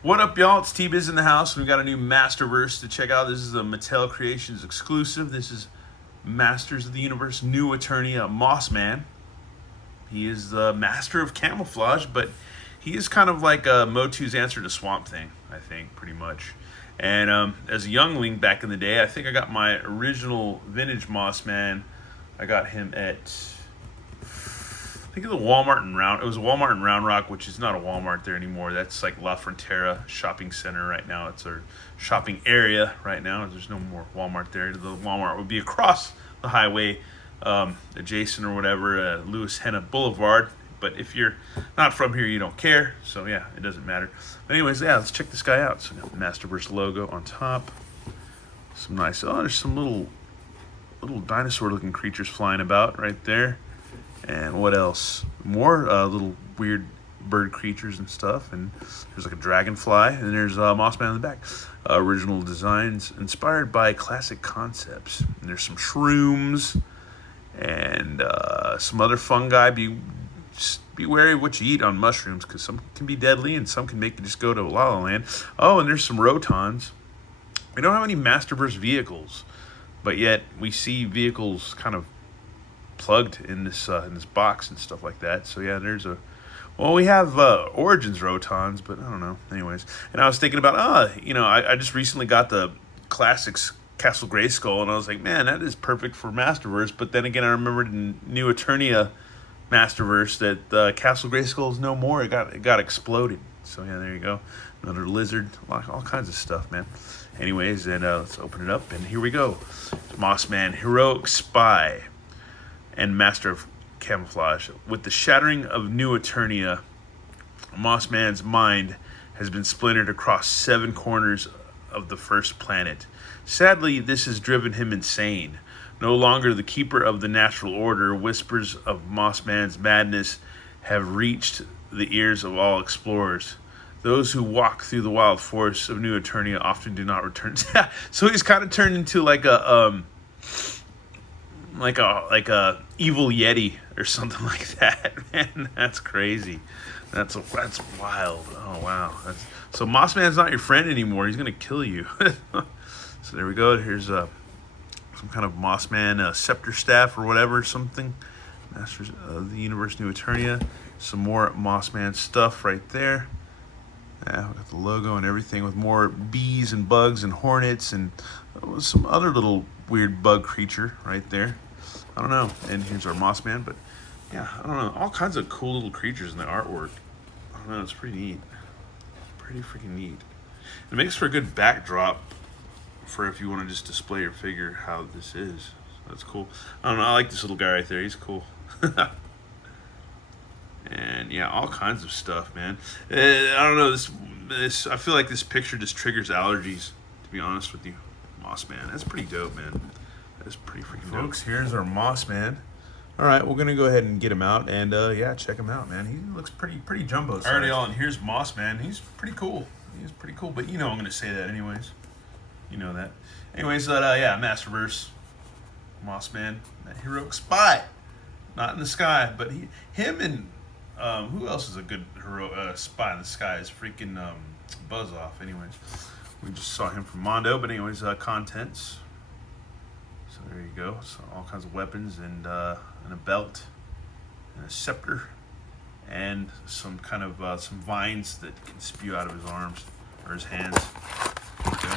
What up, y'all? It's T-Biz in the house. We've got a new Masterverse to check out. This is a Mattel Creations exclusive. This is Masters of the Universe, new Eternia, Moss Man. He is the master of camouflage, but he is kind of like Motu's answer to Swamp Thing, I think, pretty much. And as a youngling back in the day, I think I got my original vintage Moss Man. I got him at, I think, it was a Walmart in Round. It was a Walmart in Round Rock, which is not a Walmart there anymore. That's like La Frontera shopping center right now. It's our shopping area right now. There's no more Walmart there. The Walmart would be across the highway, adjacent or whatever, Lewis Henna Boulevard. But if you're not from here, you don't care. So yeah, it doesn't matter. But anyways, yeah, let's check this guy out. So we got the Masterverse logo on top. Some nice. Oh, there's some little dinosaur-looking creatures flying about right there. And what else? More little weird bird creatures and stuff. And there's like a dragonfly. And there's Moss Man in the back. Original designs inspired by classic concepts. And there's some shrooms and some other fungi. Be wary of what you eat on mushrooms, because some can be deadly and some can make you just go to La La Land. Oh, and there's some rotons. We don't have any Masterverse vehicles, but yet we see vehicles kind of plugged in this box and stuff like that. So yeah, well, we have Origins rotons, but I don't know. Anyways, and I was thinking about I just recently got the Classics Castle Grayskull, and I was like, man, that is perfect for Masterverse. But then again, I remembered in New Eternia Masterverse that Castle Grayskull is no more. It got exploded. So yeah, there you go. Another lizard, all kinds of stuff, man. Anyways, and let's open it up, and here we go. Moss Man, heroic spy and master of camouflage. With the shattering of New Eternia, Moss Man's mind has been splintered across 7 corners of the first planet. Sadly, this has driven him insane. No longer the keeper of the natural order, whispers of Moss Man's madness have reached the ears of all explorers. Those who walk through the wild forests of New Eternia often do not return. So he's kind of turned into like a evil Yeti or something like that. Man, that's crazy. That's wild. Oh wow. So Moss Man's not your friend anymore. He's gonna kill you. So there we go. Here's some kind of Moss Man scepter staff or whatever, something. Masters of the Universe, New Eternia. Some more Moss Man stuff right there. Yeah, we got the logo and everything with more bees and bugs and hornets and some other little weird bug creature right there. I don't know. And here's our Moss Man, but yeah, I don't know. All kinds of cool little creatures in the artwork. I don't know. It's pretty neat. Pretty freaking neat. It makes for a good backdrop for if you want to just display your figure how this is. So that's cool. I don't know. I like this little guy right there. He's cool. And yeah, all kinds of stuff, man. I don't know. This I feel like this picture just triggers allergies, to be honest with you. Moss Man. That's pretty dope, man. That's pretty freaking dope. Folks, here's our Moss Man. All right, we're gonna go ahead and get him out, and yeah, check him out, man. He looks pretty jumbo size. All right, y'all, and here's Moss Man. He's pretty cool. He's pretty cool, but you know I'm gonna say that anyways. You know that. Anyways, yeah, Masterverse, Moss Man, that heroic spy, not in the sky, but him and who else is a good hero spy in the sky is freaking Buzz Off. Anyways, we just saw him from Mondo, but anyways, contents. So there you go. So all kinds of weapons and a belt and a scepter and some kind of some vines that can spew out of his arms or his hands. Okay,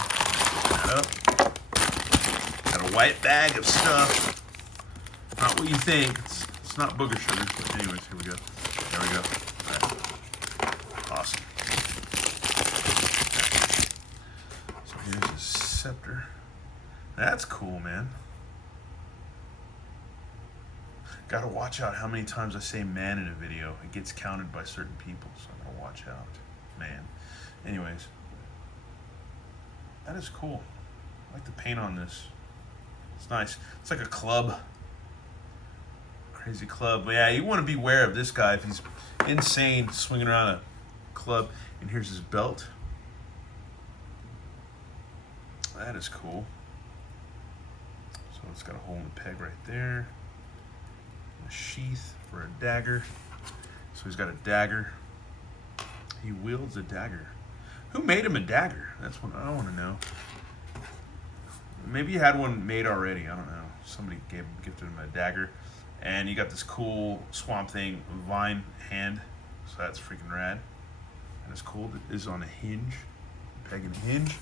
open that up. Got a white bag of stuff. Not what you think. It's not booger sugar. But anyways, here we go. There we go. Right. Awesome. Okay. So here's his scepter. That's cool, man. Gotta watch out how many times I say man in a video. It gets counted by certain people, so I gotta watch out. Man. Anyways. That is cool. I like the paint on this. It's nice. It's like a club. Crazy club. But yeah, you want to be aware of this guy if he's insane swinging around a club. And here's his belt. That is cool. So it's got a hole in the peg right there. A sheath for a dagger. So he's got a dagger. He wields a dagger. Who made him a dagger? That's what I want to know. Maybe he had one made already. I don't know. Somebody gifted him a dagger. And you got this cool Swamp Thing vine hand. So that's freaking rad. And it's cool. It is on a hinge. Peg and a hinge.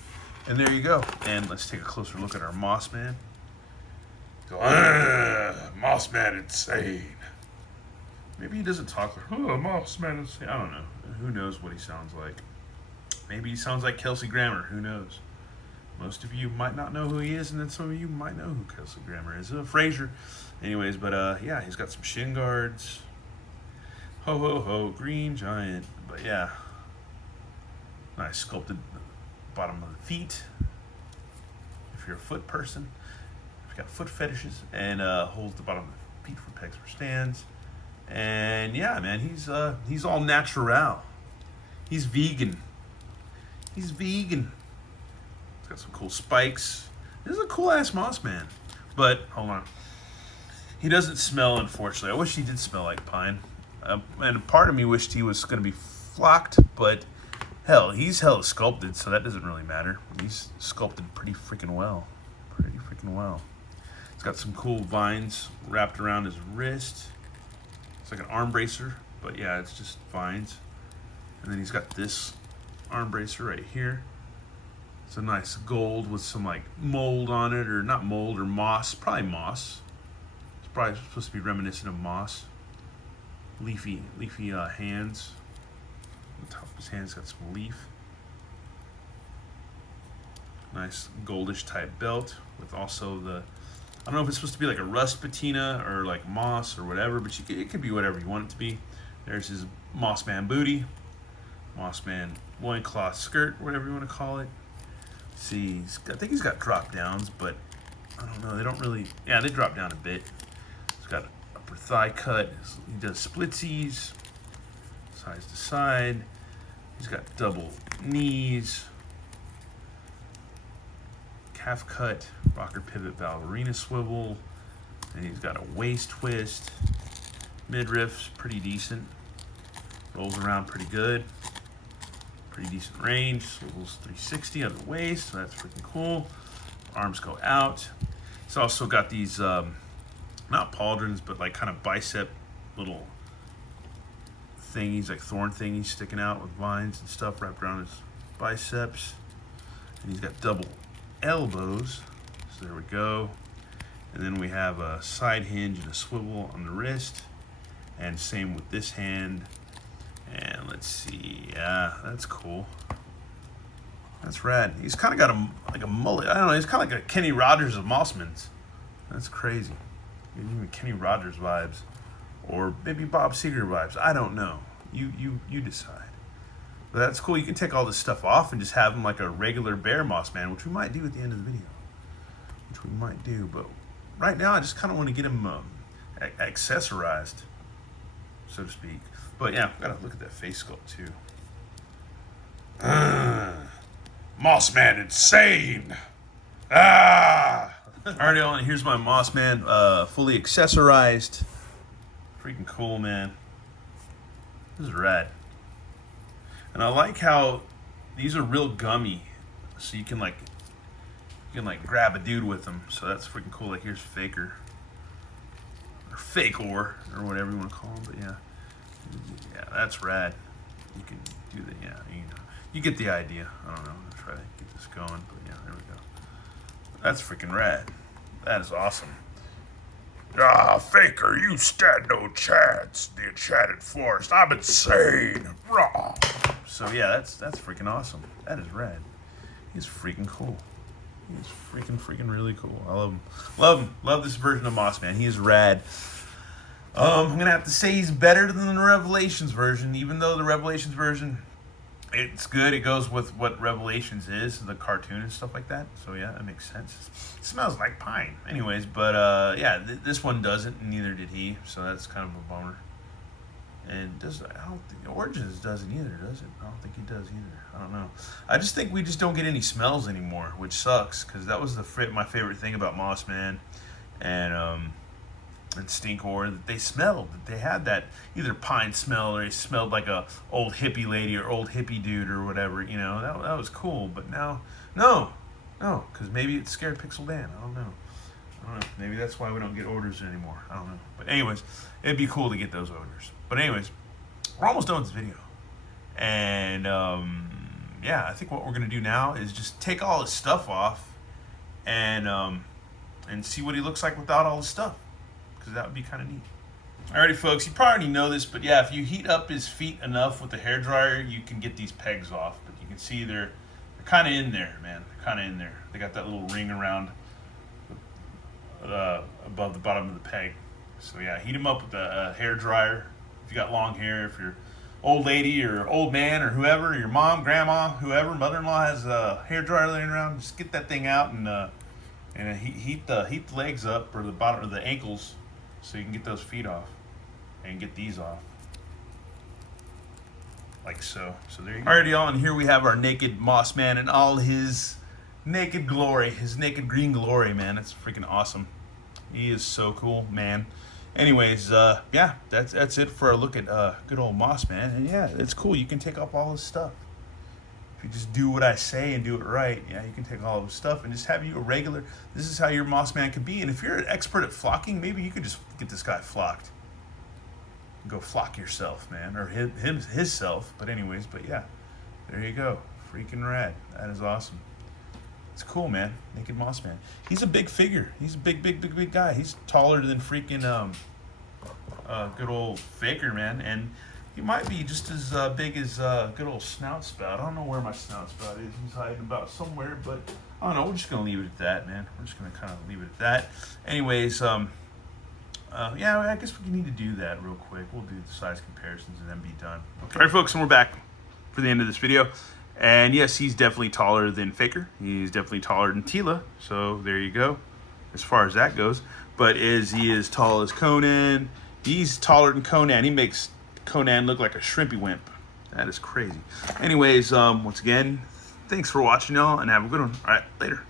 And there you go. And let's take a closer look at our Moss Man. Go, Moss Man insane. Maybe he doesn't talk like, oh, Moss Man insane. I don't know. Who knows what he sounds like. Maybe he sounds like Kelsey Grammer. Who knows? Most of you might not know who he is, and then some of you might know who Kelsey Grammer is. Frazier. Anyways, but yeah, he's got some shin guards. Ho, ho, ho. Green Giant. But yeah. Nice sculpted bottom of the feet. If you're a foot person. If you got foot fetishes. And holds the bottom of the feet for pegs for stands. And yeah, man, he's all natural. He's vegan. He's vegan. He's got some cool spikes. This is a cool ass Moss Man. But hold on, he doesn't smell. Unfortunately, I wish he did smell like pine. And part of me wished he was going to be flocked, but hell, he's hella sculpted, so that doesn't really matter. He's sculpted pretty freaking well. Pretty freaking well. He's got some cool vines wrapped around his wrist. It's like an arm bracer, but yeah, it's just vines. And then he's got this arm bracer right here. It's a nice gold with some like mold on it, or not mold, or moss, probably moss. It's probably supposed to be reminiscent of moss. Leafy hands. On the top of his hand's got some leaf. Nice goldish type belt with also the, I don't know if it's supposed to be like a rust patina or like moss or whatever, but it could be whatever you want it to be. There's his Moss Man booty, Moss Man loincloth skirt, whatever you want to call it. Let's see, I think he's got drop downs, but I don't know. They don't really, yeah, they drop down a bit. He's got upper thigh cut. He does splitsies, side to side. He's got double knees. Calf cut, rocker pivot, ballerina swivel, and he's got a waist twist. Midriff's pretty decent. Rolls around pretty good. Pretty decent range. Swivels 360 on the waist, so that's freaking cool. Arms go out. He's also got these, not pauldrons, but like kind of bicep little thingies, like thorn thingies sticking out with vines and stuff wrapped around his biceps. And he's got double elbows, so there we go. And then we have a side hinge and a swivel on the wrist, and same with this hand. And let's see, yeah, that's cool. That's rad. He's kind of got like a mullet. I don't know. He's kind of like a Kenny Rogers of Mossman's. That's crazy. Even Kenny Rogers vibes, or maybe Bob Seger vibes. I don't know. You decide. But that's cool. You can take all this stuff off and just have him like a regular bear Moss Man, which we might do at the end of the video. Which we might do. But right now, I just kind of want to get him accessorized, so to speak. But yeah, gotta look at that face sculpt too. Moss Man insane. Alright, y'all, and here's my Moss Man, fully accessorized. Freaking cool, man. This is rad. And I like how these are real gummy, so you can like grab a dude with them. So that's freaking cool. Like here's Faker, or Fakor, or whatever you want to call him. But yeah, that's rad. You can do that. Yeah, you get the idea. I don't know. I'll try to get this going. But yeah, there we go. That's freaking rad. That is awesome. Faker, you stand no chance. The Enchanted Forest. I'm insane. Raw. So yeah, that's freaking awesome. That is rad. He's freaking cool. He's freaking really cool. I love him. Love this version of Moss Man. He is rad. I'm gonna have to say he's better than the Revelations version, even though the Revelations version, it's good. It goes with what Revelations is, the cartoon and stuff like that. So yeah, that makes sense. It smells like pine. Anyways, but yeah, this one doesn't, and neither did he. So that's kind of a bummer. And I don't think Origins doesn't either, does it? I don't think he does either. I don't know. I just think we just don't get any smells anymore, which sucks, because that was my favorite thing about Moss Man. And and Stinkor, that they smelled, that they had that either pine smell or they smelled like a old hippie lady or old hippie dude or whatever, you know. That was cool. But now, no, because maybe it scared Pixel Dan. I don't know. Maybe that's why we don't get orders anymore. I don't know. But anyways, it'd be cool to get those orders. But anyways, we're almost done with this video. And yeah, I think what we're gonna do now is just take all his stuff off and see what he looks like without all his stuff, because that would be kind of neat. Alrighty, folks, you probably already know this, but yeah, if you heat up his feet enough with the hairdryer, you can get these pegs off. But you can see they're kind of in there, man. They're kind of in there. They got that little ring around above the bottom of the peg. So yeah, heat them up with a hair dryer. If you got long hair, if you're old lady or old man or whoever, your mom, grandma, whoever, mother-in-law has a hair dryer laying around, just get that thing out and heat the legs up, or the bottom, or the ankles, so you can get those feet off and get these off, like so. So there you go. Alrighty, y'all, and here we have our naked Moss Man in all his naked glory, his naked green glory, man. That's freaking awesome. He is so cool, man. Anyways, yeah, that's it for a look at good old Moss Man. And yeah, it's cool. You can take off all his stuff. If you just do what I say and do it right, yeah, you can take all of his stuff and just have you a regular. This is how your Moss Man could be. And if you're an expert at flocking, maybe you could just get this guy flocked. Go flock yourself, man, or his self. But anyways, but yeah, there you go. Freaking rad. That is awesome. It's cool, man. Naked Moss Man. He's a big figure. He's a big guy. He's taller than freaking good old Faker, man. And he might be just as big as good old Snout Spout. I don't know where my Snout Spout is. He's hiding about somewhere, but I don't know. We're just gonna leave it at that, man. We're just gonna kind of leave it at that. Anyways, yeah, I guess we need to do that real quick. We'll do the size comparisons and then be done. Okay. All right, folks, and we're back for the end of this video. And yes, he's definitely taller than Faker. He's definitely taller than Tila. So there you go, as far as that goes. But is he as tall as Conan? He's taller than Conan. He makes Conan look like a shrimpy wimp. That is crazy. Anyways, once again, thanks for watching, y'all, and have a good one. All right, later.